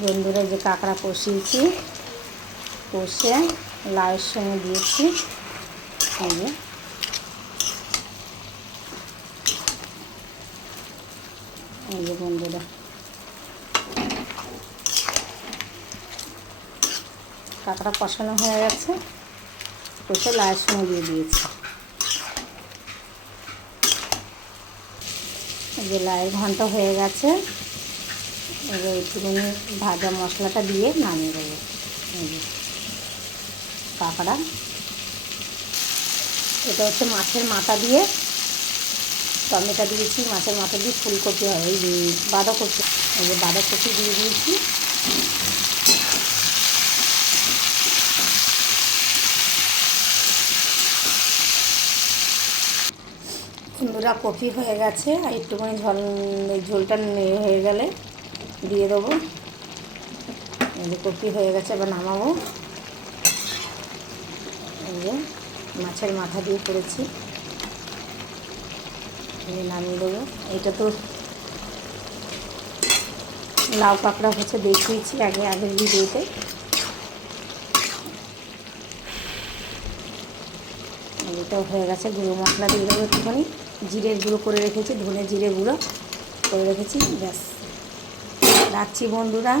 বন্ধুরা যে কাঁকড়া কষিয়েছি, কষে লাউয়ের সঙ্গে দিয়েছি। এই যে বন্ধুরা কাঁকড়া কষানো হয়ে গেছে, কষে লাউয়ের সঙ্গে দিয়ে দিয়েছি। এই যে লাউয়ের ঘন্ট হয়ে গেছে, এবার একটুখানি ভাজা মশলাটা দিয়ে নামিয়ে দেবো। এই যে কাঁকড়া, এটা হচ্ছে মাছের মাথা দিয়ে টমেটো দিয়েছি, মাছের মাথা দিয়ে ফুলকপি হয়, এই বাঁধাকপি, এই যে বাঁধাকপি দিয়ে দিয়েছি। বন্ধুরা কপি হয়ে গেছে, আর একটুখানি ঝোলটা হয়ে গেলে দিয়ে দেবো। এই যে কপি হয়ে গেছে, এবার নামাবো। এই যে মাছের মাথা দিয়ে করেছি, নামিয়ে দেবো। এটা তো লাউ কাঁকড়া হচ্ছে দেখিয়েছি আগের ভিডিওতে। এটাও হয়ে গেছে। গুঁড়ো মশলা দিয়ে দেবো একটুখানি, জিরের গুঁড়ো করে রেখেছি, ধনে জিরে গুঁড়ো করে রেখেছি। ব্যাস, রাখছি বন্ধুরা।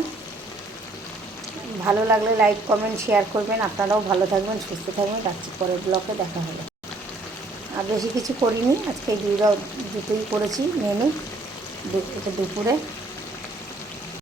ভালো লাগলে লাইক কমেন্ট শেয়ার করবেন। আপনারাও ভালো থাকবেন, সুস্থ থাকবেন। রাখছি, পরের ব্লগে দেখা হবে। আর বেশি কিছু করিনি আজকে, দুটোই করেছি মেনু, এটা দুপুরে।